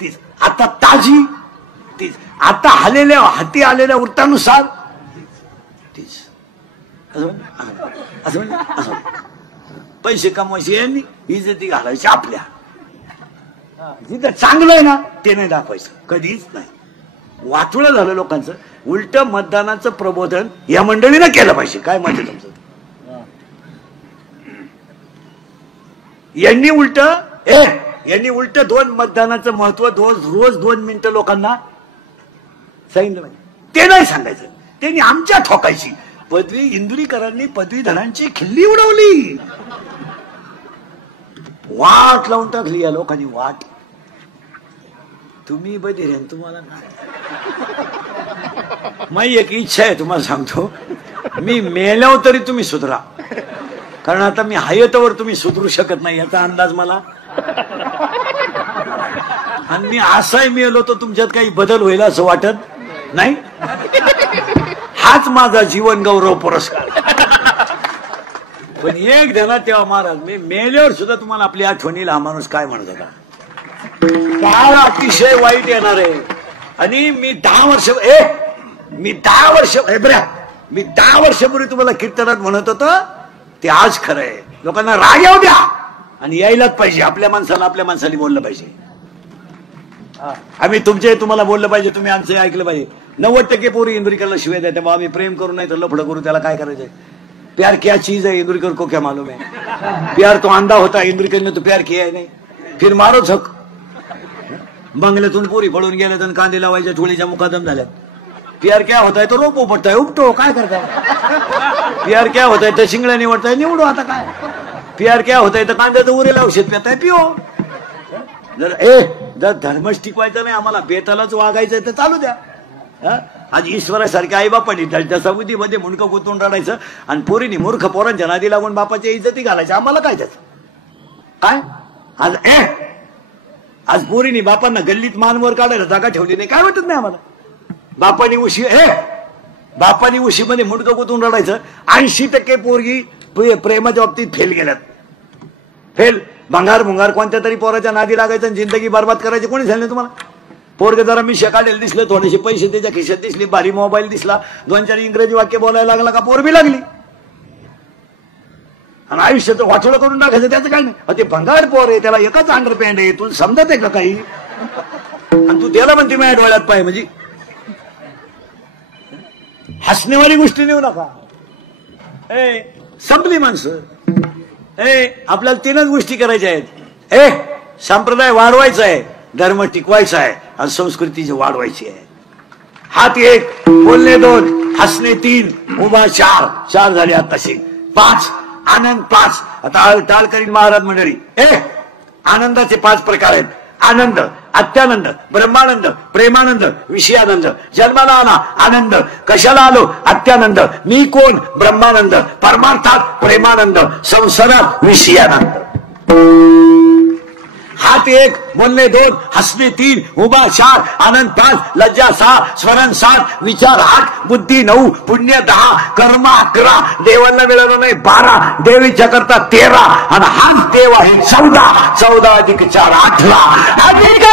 30, आता ताजी 30, आता हाती आलेल्या वृत्तानुसार 30. असं पैसे कमवायचे यांनी, इज्जती घालायची आपल्या. जिथं चांगलं आहे ना ते नाही दाखवायचं, कधीच नाही. वाटोळं झालं लोकांचं. उलट मतदानाचं प्रबोधन या मंडळीनं केलं पाहिजे. काय मत आहे तुमचं? यांनी उलट 2 मतदानाचं महत्व रोज 2 मिनिटं लोकांना सांगितलं पाहिजे. ते नाही सांगायचं, त्यांनी आमच्या ठोकायची. इंदुरीकरांनी पदवीधरांची खिल्ली उडवली, वाट लावून टाकली या लोकांनी, वाट. तुम्ही बधीर, तुम्हाला नाही. माझी एक इच्छा आहे, तुम्हाला सांगतो, मी मेल्यावर तरी तुम्ही सुधरा. कारण आता मी हायतवर तुम्ही सुधरू शकत नाही याचा अंदाज मला. आणि मी असाही मेलो तर तुमच्यात काही बदल होईल असं वाटत नाही. हाच माझा जीवन गौरव पुरस्कार. पण एक ध्यानात तेव्हा महाराज, मी मेल्यावर सुद्धा तुम्हाला आपली आठवणीला हा माणूस काय म्हणत होता, काळ अतिशय वाईट येणार आहे. आणि मी 10 वर्षापूर्वी तुम्हाला कीर्तनात म्हणत होतं ते आज खरं आहे. लोकांना राग येऊ द्या आणि यायलाच पाहिजे. आपल्या माणसाने बोललं पाहिजे. आम्ही तुम्हाला बोललं पाहिजे, तुम्ही आमचं ऐकलं पाहिजे. 90% पोरी इंदुरीकरला शिवाय द्या, तेव्हा आम्ही प्रेम करू नाही तर लफडं करू, त्याला काय करायचंय? प्यार क्या चीज है इंदुरीकर को क्या मालूम है? प्यार तो अंधा होता, इंदुरीकर ने तो प्यार किया है नहीं. फिर मारो झक. बंगल्यातून पोरी पळून गेल्या तर कांदे लावायच्या चोळीच्या मुकादम झाल्या. प्यार क्या होता है तो रोपो पडताय, उपटो, काय करताय? प्यार क्या होता है तर शिंगड्या निवडताय, निवडू आता काय. प्यार क्या होता है तर कांद्याचं उरेला औषध पेताय, पिओ. जर धर्मच टिकवायचा नाही, आम्हाला बेतालाच वागायचंय तर चालू द्या. आज ईश्वरासारख्या आई बापांनी त्याच्या बुद्धीमध्ये मुंडकं गुंतवून रडायचं आणि पोरीनी मूर्ख पोरांच्या नादी लागून बापाच्या इज्जती घालायच्या. आम्हाला काय त्याच काय? आज पोरीनी बापांना गल्लीत मानवर काढायला जागा ठेवली नाही, काय वाटत नाही आम्हाला? बापानी उशीमध्ये मुंडकं गुंतवून रडायचं. 80% पोरगी प्रेमाच्या बाबतीत फेल गेल्यात. फेल भंगार कोणत्या तरी पोराच्या नादी लागायचं आणि जिंदगी बरबाद करायची. कोणी सांगितलं तुम्हाला? पोरग जरा मी शेकाडेल दिसलं, थोडेसे पैसे त्याच्या खिशात दिसले, भारी मोबाईल दिसला, 2-4 इंग्रजी वाक्य बोलायला लागला का पोरबी लागली. आणि आयुष्याचं वाटोळं करून टाकायचं, त्याचं काय नाही. ते भंगार पोर आहे, त्याला एकच अंडरपॅन्ट आहे, तुला समजत आहे का काही? आणि तू त्याला म्हणते माझ्या डोळ्यात पाय. म्हणजे हसण्यावारी गोष्टी नेऊ नका. संपली माणसं. आपल्याला 3च गोष्टी करायच्या आहेत. संप्रदाय वाढवायचा आहे, धर्म टिकवायचा आहे आणि संस्कृती वाढवायची आहे. हात एक, बोलणे दोन, हसणे तीन, उभा चार. चार झाले आताशी. पाच, आनंद पाच. आता टाळ करीन महाराज मंडळी. आनंदाचे 5 प्रकार आहेत. आनंद, अत्यानंद, ब्रह्मानंद, प्रेमानंद, विषयानंद. जन्माला आला आनंद, कशाला आलो अत्यानंद, मी कोण ब्रह्मानंद, परमार्थात प्रेमानंद, संसारात विषयानंद. हात एक, बोलणे दोन, हसणे तीन, उभा 4, आनंद 5, लज्जा 6, स्मरण 7, विचार 8, बुद्धी 9, पुण्य 10, कर्म 11, देवांना मिळालं नाही 12, देवीच्या करता 13 आणि हाच देव आहे 14. 14 अधिक 4 18. अधिक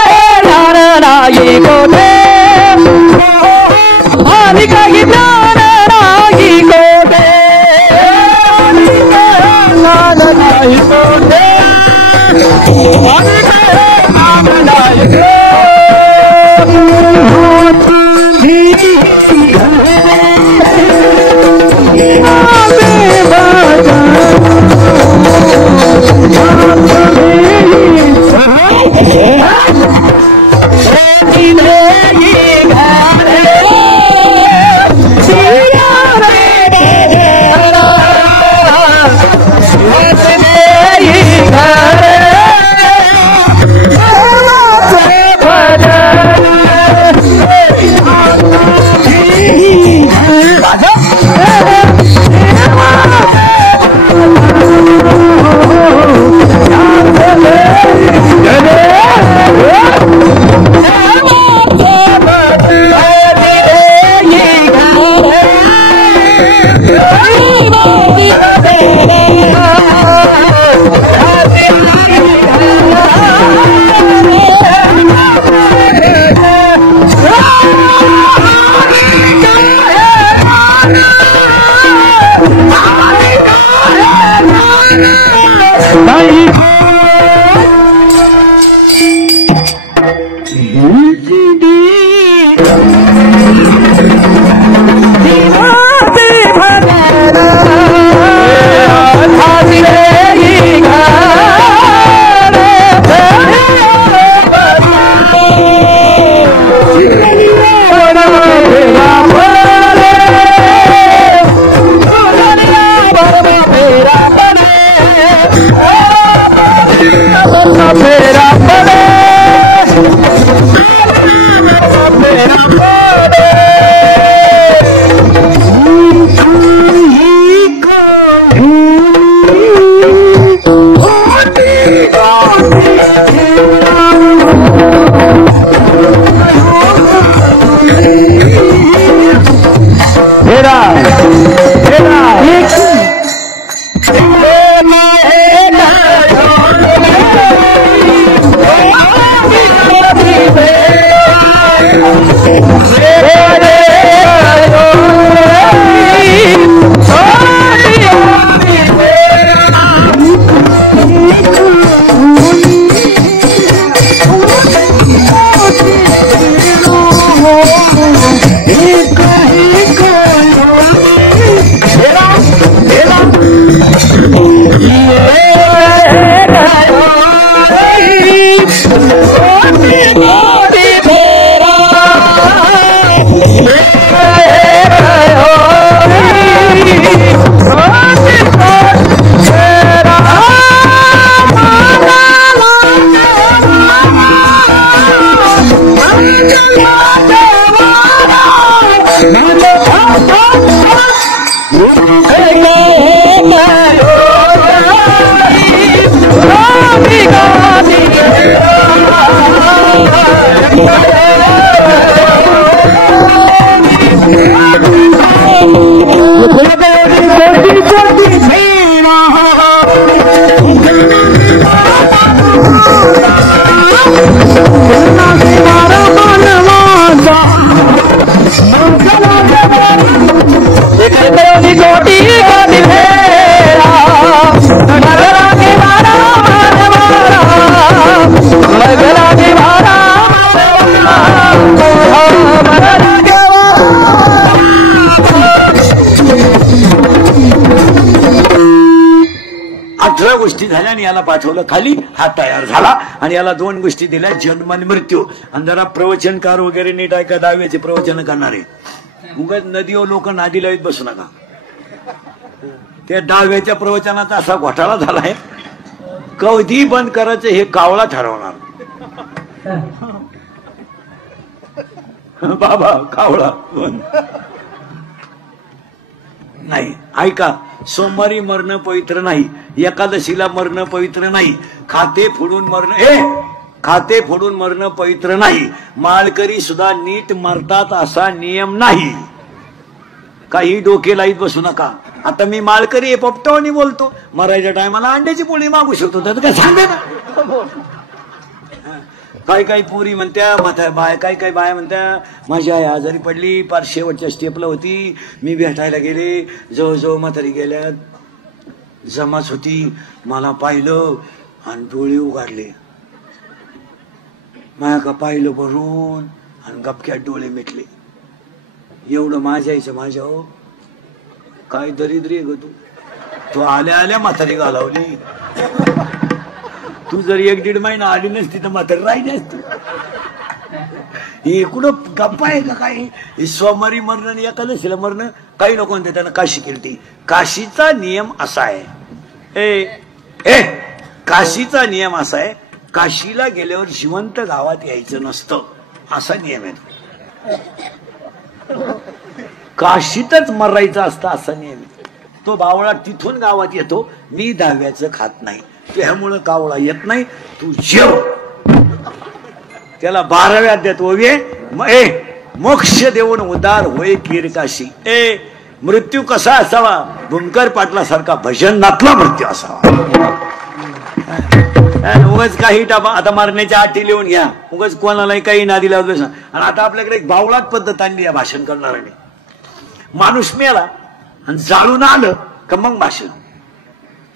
15 गोष्टी झाल्या आणि याला पाठवलं खाली. हा तयार झाला आणि याला 2 गोष्टी दिल्या, जन्म आणि मृत्यू. आणि जरा प्रवचनकार वगैरे नीट ऐका, दहाव्याचे प्रवचन करणारे उगाच नदीवर लोक नादी लावीत बसू नका. त्या 10व्याच्या प्रवचनाचा असा घोटाळा झालाय, कधी बंद करायचं हे कावळा ठरवणार. बाबा कावळा नाही. ऐका, सोमवारी मरणं पवित्र नाही, एकादशीला मरणं पवित्र नाही, खाते फोडून मरणं पवित्र नाही, माळकरी सुद्धा नीट मरतात असा नियम नाही. काही डोके लाईत बसू नका. आता मी माळकरी आहे, पोपटावानी बोलतो, मरायच्या टायमाला अंड्याची पोळी मागू शकतो, त्यात काय सांगा ना. काही पोरी म्हणत्या, काही बाया म्हणत्या माझी आई आजारी पडली, पार शेवटच्या स्टेपला होती, मी भेटायला गेले, जवळजवळ म्हातारी गेल्या, जमाच होती, मला पाहिलं आणि डोळे उघडले. माझ्या का पाहिलं भरून आणि गपक्यात डोळे मिटले. एवढं माझ्या आईचं माझ्या. हो काय दरिद्री आहे ग तू आल्या आल्या म्हातारी घालवली. तू जर 1-1.5 महिना आली नसती तर म्हातारी राहिली असती. हे कुठं गप्पा आहे का काय? सोमवारी मरण आणि एकादशीला मरण. काही लोक म्हणते त्यानं काशी केली. काशीचा नियम असा आहे, काशीचा नियम असा आहे, काशीला गेल्यावर जिवंत गावात यायचं नसतं, असा नियम आहे. काशीतच मरायचं असतं असा नियम आहे. तो बावळा तिथून गावात येतो, मी 10व्याचं खात नाही, त्यामुळं कावळा येत नाही, तू जेव. त्याला 12व्या अध्यात ओवे, मोक्ष देऊन उदार होय कीरकाशी. मृत्यू कसा असावा? भूमकर पाटला सारखा भजनातला मृत्यू असावा. उगाच काही टापा आता मारण्याच्या आठी लिहून घ्या, उगाच कोणालाही काही नादी लावलं. आणि आता आपल्याकडे एक बावळात पद्धत आणली या भाषण करणाऱ्याने. माणूस मेला आणि जाळून आलं का मग भाषण,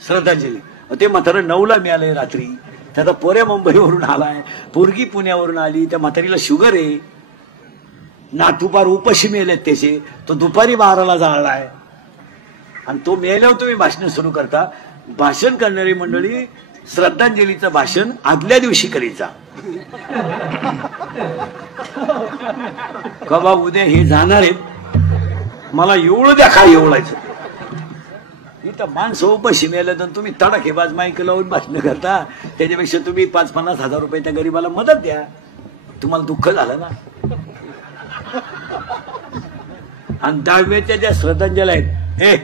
श्रद्धांजली. ते म्हातारं 9ला मिळालंय रात्री, त्याचा पोऱ्या मुंबईवरून आलाय, पोरगी पुण्यावरून आली, त्या म्हातारीला शुगर आहे, नातूपार उपाशी मेलेत त्याचे, तो दुपारी 12ला जाळलाय आणि तो मेल्यावर तुम्ही भाषण सुरू करता. भाषण करणारी मंडळी श्रद्धांजलीचं भाषण आदल्या दिवशी करीचा का बा उद्या हे जाणार आहेत, मला एवढं द्या काय एवढायचं. इथं माणसं उपाशी मेलं तर तुम्ही तडाखेबाज माईक लावून भाषण करता, त्याच्यापेक्षा तुम्ही 5-50 हजार रुपये त्या गरीबाला मदत द्या, तुम्हाला दुःख झालं ना. आणि 10व्याच्या ज्या श्रद्धांजल्या आहेत,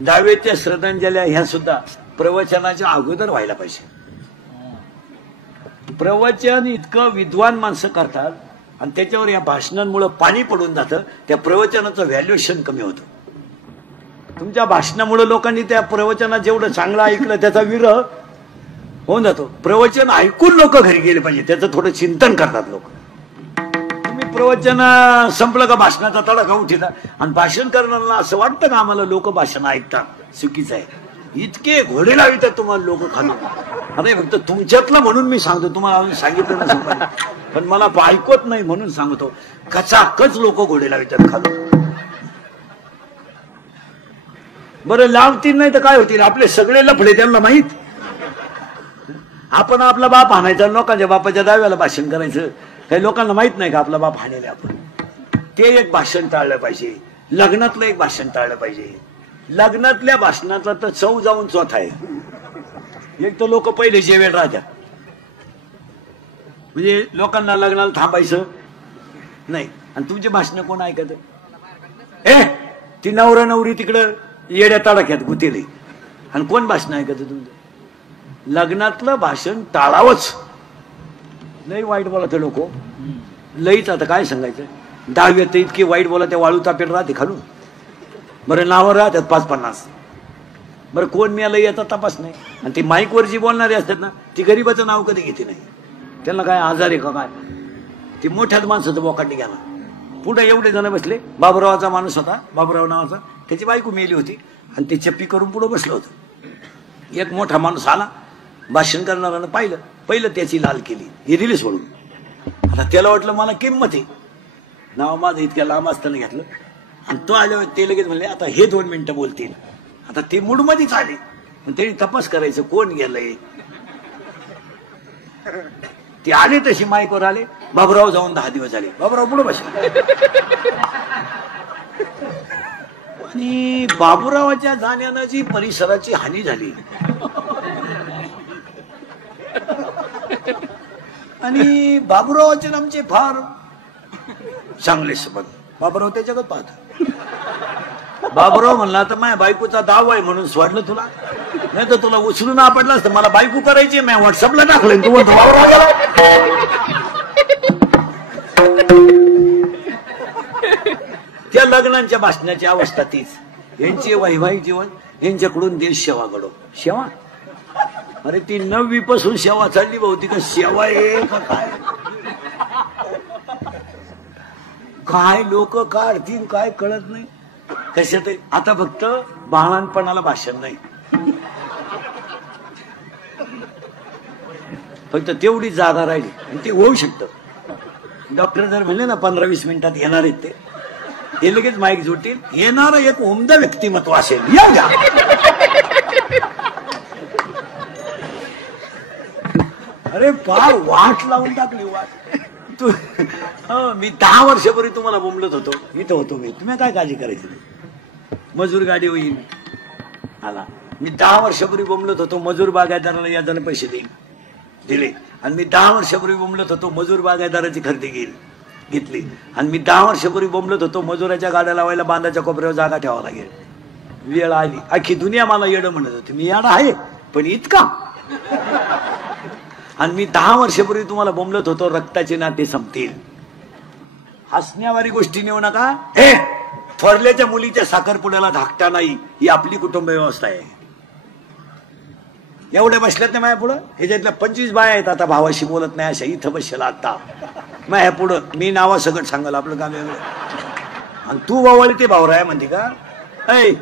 10व्याच्या श्रद्धांजल्या ह्या सुद्धा प्रवचनाच्या अगोदर व्हायला पाहिजे. प्रवचन इतकं विद्वान माणसं करतात आणि त्याच्यावर या भाषणांमुळे पाणी पडून जातं, त्या प्रवचनाचं व्हॅल्युएशन कमी होतं. तुमच्या भाषणामुळे लोकांनी त्या प्रवचनात जेवढं चांगलं ऐकलं त्याचा विरह होऊन जातो. प्रवचन ऐकून लोक घरी गेले पाहिजे, त्याचं थोडं चिंतन करतात लोक. तुम्ही प्रवचन संपलं का भाषणाचा तडाखा उठिला आणि भाषण करणाऱ्यांना असं वाटतं का आम्हाला लोक भाषण ऐकतात, चुकीचं आहे. इतके घोडे लावितात तुम्हाला लोक खाली. अरे फक्त तुमच्यातलं म्हणून मी सांगतो, तुम्हाला अजून सांगितलं नसेल पण मला ऐकत नाही म्हणून सांगतो. कचाकच लोक घोडे लावितात खाली. बरं लावतील नाही तर काय होतील, आपले सगळे लफडे त्यांना माहित. आपण आपला बाप हाणायचा, लोकांच्या बापाच्या 10व्याला भाषण करायचं. काही लोकांना माहित नाही का आपला बाप हाणेल आपण. ते एक भाषण टाळलं पाहिजे. लग्नातलं एक भाषण टाळलं पाहिजे. लग्नातल्या भाषणाचा तर चव जाऊन चौथा आहे. एक तर लोक पहिले जेवेल राहत्या, म्हणजे लोकांना लग्नाला थांबायचं नाही. आणि तुमचे भाषण कोण ऐकत? ती नवरा नवरी तिकडं येड्या तडाख्यात गुतेले आणि कोण भाषण ऐकत तुमचं? लग्नातलं भाषण टाळावंच. लई वाईट बोलत लोक, लईच. आता काय सांगायचं, 10व्यात इतके वाईट बोला, त्या वाळू तापेल राहते खालून. बरं नावं राहतात 5-50. बरं कोण मिळालं याचा तपास नाही. आणि ती माईकवर जी बोलणारी असतात ना, ती गरीबाचं नाव कधी घेते नाही. त्यांना काय आजार आहे का काय? ती मोठ्याच माणसाचं बोकाटी घ्या ना. पुढे एवढे जण बसले. बाबुरावाचा माणूस होता, बाबुराव नावाचा, त्याची बायको मेली होती आणि ते चप्पी करून पुढे बसलं होतं. एक मोठा माणूस आला, भाषण करणाऱ्यानं पाहिलं, पहिलं त्याची लाल केली, हे दिली सोडून. आता त्याला वाटलं मला किंमत आहे, नाव माझं इतक्या लांब असताना घेतलं. आणि तो आल्यावर ते लगेच म्हणले आता हे 2 मिनिटं बोलतील. आता ते मूडमध्येच आले. त्यांनी तपास करायचं कोण गेलंय. ते आले तशी माईकवर आले. बाबूराव जाऊन 10 दिवस झाले. बाबूराव पुढे बसले आणि बाबूरावाच्या जाण्यानं जी परिसराची हानी झाली आणि बाबूरावाचे आमचे फार चांगले संबंध. बाबूराव त्याच्याकडे पाहत. बाबूराव म्हणला तर माझ्या बायकोचा दाव आहे म्हणून सोडलं तुला, नाही तर तुला उचलून आपटलं असतं. मला बायको करायची, मी व्हॉट्सअपला टाकलं. तू म्हणतो बाबूराव गेला. त्या लग्नांच्या भाषणाची अवस्था तीच. यांचे वैवाहिक जीवन, यांच्याकडून देश सेवा घडो. सेवा अरे ती 9वी पासून सेवा चालली बहुती का सेवा आहे का काय. काय लोक काढतील काय कळत नाही कशात. आता फक्त बाळांपणाला भाषण नाही, फक्त तेवढी जागा राहिली आणि ते होऊ शकतं. डॉक्टर जर म्हणले ना 15-20 मिनिटात येणार आहेत ते, हे लगेच माईक जोडतील. येणार एक उमदा व्यक्तिमत्व असेल या द्या. अरे फार वाट लावून टाकली वाट. तू मी 10 वर्षापूर्वी तुम्हाला बोंबलत होतो, इथं होतो मी. तुम्ही काय काळजी करायची नाही, मजूर गाडी होईल आला. मी 10 वर्षापूर्वी बोंबलत होतो मजूर बागायतदाराला यादाने पैसे देईल, दिले. आणि मी 10 वर्षापूर्वी बोंबलत होतो मजूर बागायतदाराची खरेदी घेतली. आणि मी 10 वर्षापूर्वी बोंबलत होतो मजुराच्या गाड्या लावायला बांधाच्या कोपऱ्यावर जागा ठेवावं लागेल. वेळ आली. अख्खी दुनिया मला येडं म्हणत होती. मी येडा आहे पण इतका. आणि मी 10 वर्षापूर्वी तुम्हाला बोंबलत होतो रक्ताचे नाते संपतील. हसण्यावारी गोष्टी नेऊ नका. हे थोरल्याच्या मुलीच्या साखरपुड्याला धाकटा नाही, ही आपली कुटुंब व्यवस्था आहे. एवढ्या बसल्यात ना माझ्या पुढं. ह्याच्यातल्या 25 बाया आहेत आता भावाशी बोलत नाही अशा इथं बसला आता माझ्या पुढं. मी नावासकट सांगाल आपलं काम एवढं. आणि तू बावळी ते भावराय म्हणते का. ऐ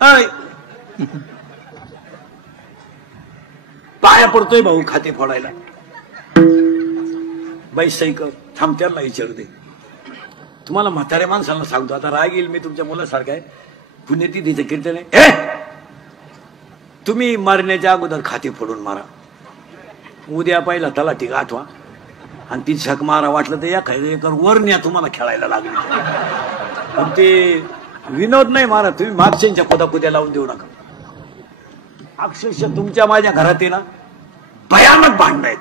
ऐ पाया पडतोय भाऊ खाते फोडायला. बाई सही कर. थांब त्याला विचारू दे. तुम्हाला म्हाताऱ्या माणसाला सांगतो आता राग येईल. मी तुमच्या मुलासारखा आहे. पुण्यतिथीचं कीर्तन आहे. तुम्ही मरण्याच्या अगोदर खाते फोडून मारा. उद्या पहिला तलाठी आठवा आणि ती झक मारा. वाटलं तर एखाद्या वर न्या तुम्हाला खेळायला लागली. पण ते विनोद नाही मारा. तुम्ही मागच्यांच्या कुद्या लावून देऊ नका. अक्षरशः तुमच्या माझ्या घरात आहे ना भयानक भांडण आहेत.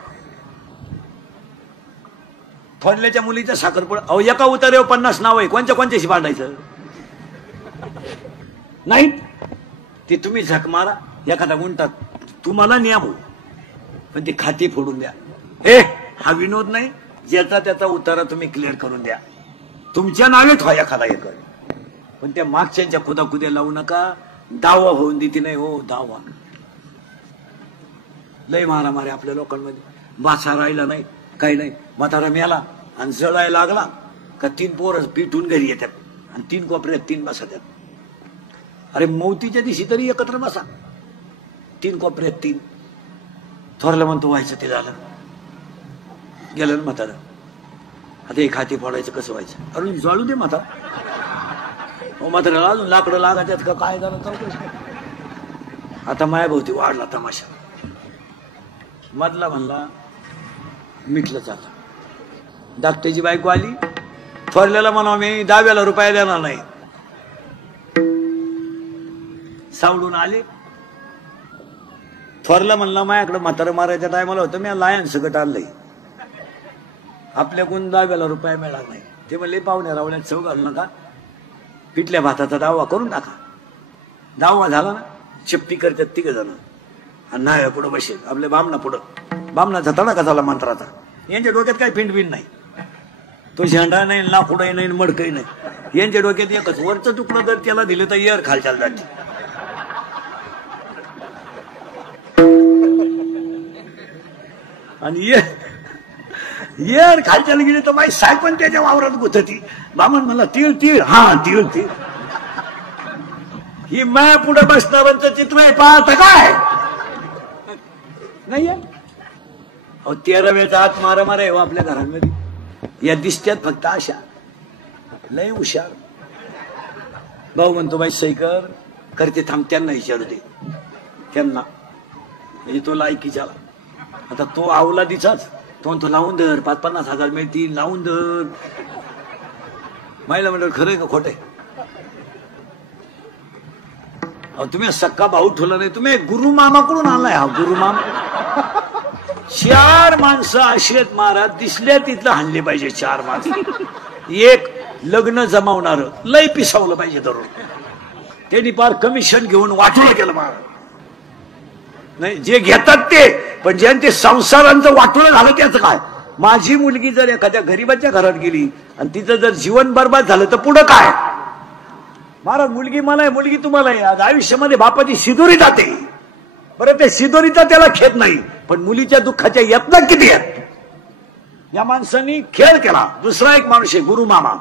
थोरल्याच्या मुलीचा साखरपुडा. अहो एका उतार्यावर 50 नाव आहे. कोणच्याशी भांडायचं नाही. ते तुम्ही झक मारा. एखादा गुंटा तुम्हाला न्या भाऊ, पण ती खाती फोडून द्या. हा विनोद नाही. ज्याचा त्याचा उतारा तुम्ही क्लिअर करून द्या. तुमच्या नावे ठेवा एखादा एकर, पण त्या मागच्यांच्या कुद्या लावू नका. दावा होऊन देते नाही हो. दावा लय मारामारी आपल्या लोकांमध्ये. मासा राहिला नाही काही नाही. म्हातारा मेला आणि जळायला लागला का 3 पोरं पिटून घरी येतात आणि 3 कोपऱ्यात 3 बसतात. अरे मौतीच्या दिवशी तरी एकत्र बसा. 3 कोपऱ्यात 3. थोरलं म्हणतो व्हायचं ते झालं गेलं ना म्हातारा. आता हे खाती फोडायचं कसं व्हायचं. अरे जाळू दे म्हातारा. म्हाताऱ्याला अजून लाकडं लागायच्यात का काय झालं चौकशी. आता मायाभोवती वाढला तमाशा. मधला म्हणला मिटलं चाललं. धाकट्याची बायको आली. थोरल्याला म्हणा मी 10 रुपये देणार नाही. सावडून आले. थोरला म्हणला माझ्याकडे म्हातारं मारायच्या टायमाला होतं मी लायन सगट आणलंय. आपल्याकडून 10 रुपये मिळाला नाही. ते म्हणले पाहुण्या रावण्यात चव घालू नका. पिठल्या भाताचा दावा करून टाका. दावा झाला ना चिप्पी करतात 3 जण आणि नाही पुढं बसेल आपल्या बामणा पुढं. बामणाचा तडाखा झाला मंत्राचा. यांच्या डोक्यात काही पिंडबिंड नाही. तो झेंडा नाही लाकडही नाही मडकही नाही. यांच्या डोक्यात एकच वरचं तुकडं जर त्याला दिलं तर येर खालच्या जाते. आणि येर खालच्याला गेली तर माझी साय पण त्याच्या वावरात गुथती. बामण म्हणला तीळ तीळ. हा तीळ तीळ. ही माया पुढे बसणाऱ्यांचं चित्र आहे. पाहता काय नाही. अहो 13व्याचा हात मारा आहे आपल्या घरांमध्ये. या दिसत्यात फक्त अशा लय हुशार. भाऊ म्हणतो बाई सही कर. करते थांब त्यांना विचारू दे त्यांना म्हणजे तो लायकीचा आता तो अवलादीचाच तो लावून धर 5-50 हजार मिळतील लावून धर महिला मंडळ खरंय का खोटंय तुम्ही सक्का भाऊ ठेवला नाही तुम्ही गुरु मामाकडून आणलाय हा गुरु मामा 4 माणसं अशी आहेत महाराज दिसल्या तिथलं हाणले पाहिजे 4 माणसं एक लग्न जमावणार लय पिसावलं पाहिजे धरून त्यांनी फार कमिशन घेऊन वाटलं केलं महाराज नाही जे घेतात ते पण ज्यांचे संसारांचं वाटोळं झालं त्याचं काय माझी मुलगी जर एखाद्या गरीबाच्या घरात गेली आणि तिचं जर जीवन बर्बाद झालं तर पुढं काय महाराज मुलगी मला आहे मुलगी तुम्हाला आहे आज आयुष्यामध्ये बापाची शिदोरी जाते बरं ते शिदोरीचा त्याला खेद नाही पण मुलीच्या दुःखाच्या यातना किती आहेत या माणसांनी खेळ केला दुसरा एक माणूस आहे गुरु मामा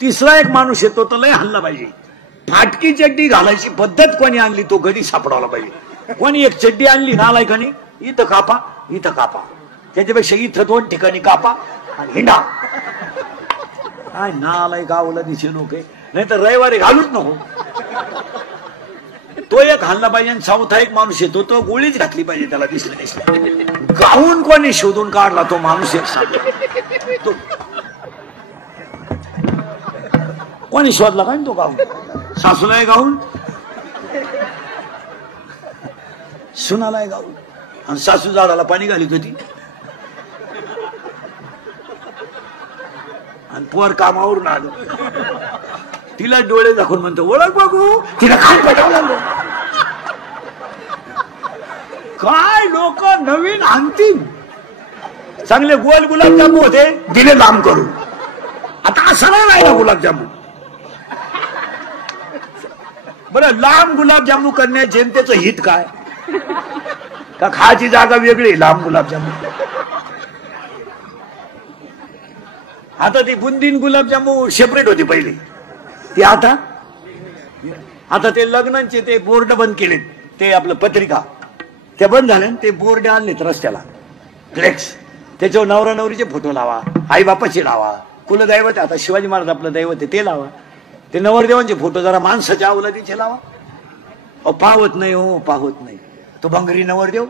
तिसरा एक माणूस आहे तो लय हल्ला पाहिजे फाटकी चड्डी घालायची पद्धत कोणी आणली तो घरी सापडावला पाहिजे कोणी एक चड्डी आणली नालायकानी इथं कापा त्याच्यापेक्षा इथं 2 ठिकाणी कापा आणि हिंडा काय नालायक अवलादीचे लोक आहे नाही तर रविवारी घालूच नको तो एक हल्ला पाहिजे आणि चौथा एक माणूस येतो तो गोळीच घातली पाहिजे त्याला दिसलं गाऊन कोणी शोधून काढला तो माणूस एक सांग कोणी शोधला काय तो गाऊन सासूला गाऊन सुनाला गाऊन आणि सासू झाडाला पाणी घालीत होती आणि पोर कामावरून आलो तिला डोळे दाखवून म्हणतो ओळख बघू तिला काय पटावलं काय लोक नवीन आणतील चांगले गोल गुलाबजामू होते दिले लांब करून आता असं नाही राहिला गुलाबजामू बरं लांब गुलाबजामू करण्यात जनतेचं हित काय का खायची जागा वेगळी लांब गुलाबजामू आता ती बुंदीन गुलाबजामू सेपरेट होती पहिली ती आता ते लग्नांचे ते बोर्ड बंद केलेत ते आपलं पत्रिका त्या बंद झाल्या ते बोर्ड आणलेत रस्त्याला फ्लेक्स त्याच्यावर नवरा नवरीचे फोटो लावा आई बापाचे लावा कुलदैवत आता शिवाजी महाराज आपलं दैवत आहे ते लावा ते नवरदेवांचे फोटो जरा माणसाच्या अवलादीचे लावा अहो पाहत नाही हो पाहत नाही तो भंगरी नवरदेव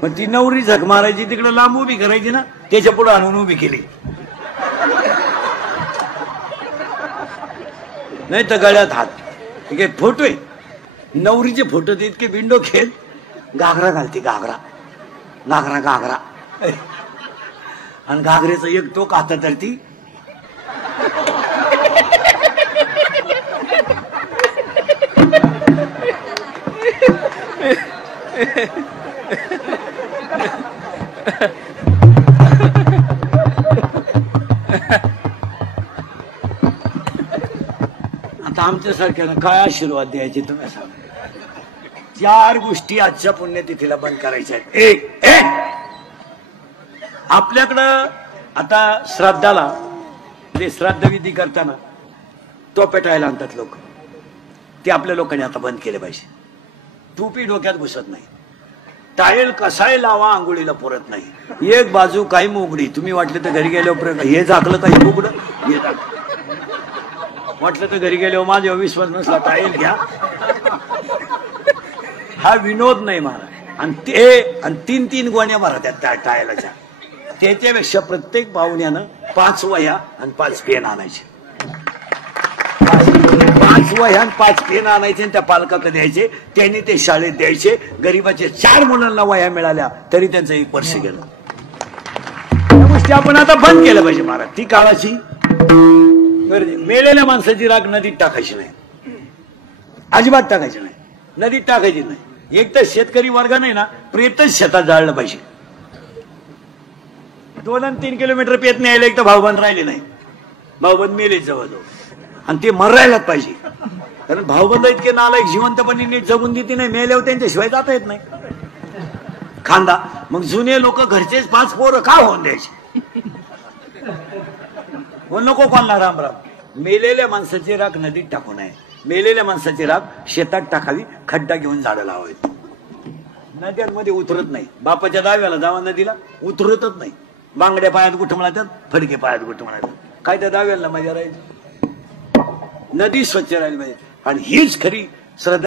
पण ती नवरी झक मारायची तिकडे लांब उभी करायची ना त्याच्या पुढे आणून उभी केली नाही तर गळ्यात हात ठीक फोटो आहे नवरीचे फोटो ते इतके विंडो खेळ घागरा घालते घागरा आणि घागरेचा एक टोक हातात तर ती आता आमच्यासारख्यानं काय आशीर्वाद द्यायचे तुम्ही सांगा 4 गोष्टी आजच्या पुण्यतिथीला बंद करायच्या आहेत एक आपल्याकडं आता श्राद्धाला ते श्राद्धविधी करताना तो पेटायला आणतात लोक ते आपल्या लोकांनी आता बंद केले पाहिजे टोपी डोक्यात घुसत नाही टायल कसाय लावा आंघोळीला पुरत नाही एक बाजू काही मोगडी तुम्ही वाटलं तर घरी गेल्यावर हे झाकलं काही मोगड हे वाटलं तर घरी गेल्यावर माझ्यावर विश्वास नसला टायल घ्या हा विनोद नाही महाराज आणि ते 3 गोण्या भरा त्या टायलाच्या त्याच्यापेक्षा प्रत्येक पाहुण्यानं 5 वह्या आणि 5 पेन आणायचे 5 वह्या आणि 5 पेन आणायचे आणि त्या पालकाला द्यायचे त्यांनी ते शाळेत द्यायचे गरीबाचे 4 मुलांना वह्या मिळाल्या तरी त्यांचं 1 वर्ष गेलं त्या गोष्टी आपण आता बंद केलं पाहिजे महाराज ती काळाची मेलेल्या माणसाची राख नदीत टाकायची नाही अजिबात टाकायची नाही नदीत टाकायची नाही एक तर शेतकरी वर्ग नाही ना प्रेतच शेतात जाळलं पाहिजे 2 आणि 3 किलोमीटर पेत न्यायला एक तर भाऊबंद राहिले नाही भाऊबंद मेले जवळजवळ आणि ते मरायलाच पाहिजे कारण भाऊबंद इतके नालायक जिवंतपणे नीट जगून देते नाही मेल्यावर त्यांच्याशिवाय जाता येत नाही खांदा मग जुने लोक घरचेच 5 पोरं का होऊन द्यायचे हो नको कोणला रामराम. मेलेल्या माणसाची राख नदीत टाकू नये, मेलेल्या माणसाची राख शेतात टाकावी, खड्डा घेऊन झाडं लावावी. नद्यांमध्ये उतरत नाही. बापाच्या दाव्याला जावा नदीला उतरतच नाही. बांगड्या पायात गुठ म्हणातात, फडके पायात गुठ म्हणातात. काय त्या दाव्याला मजा राहील. नदी स्वच्छ राहिली पाहिजे आणि हीच खरी श्रद्धा.